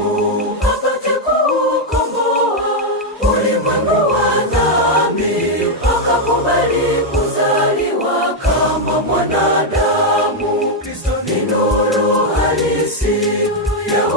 mfu apate kuukomboa ulimwengu wa dhambi, akakubali kuzaliwa kama mwanadamu. Ni nuru halisi ya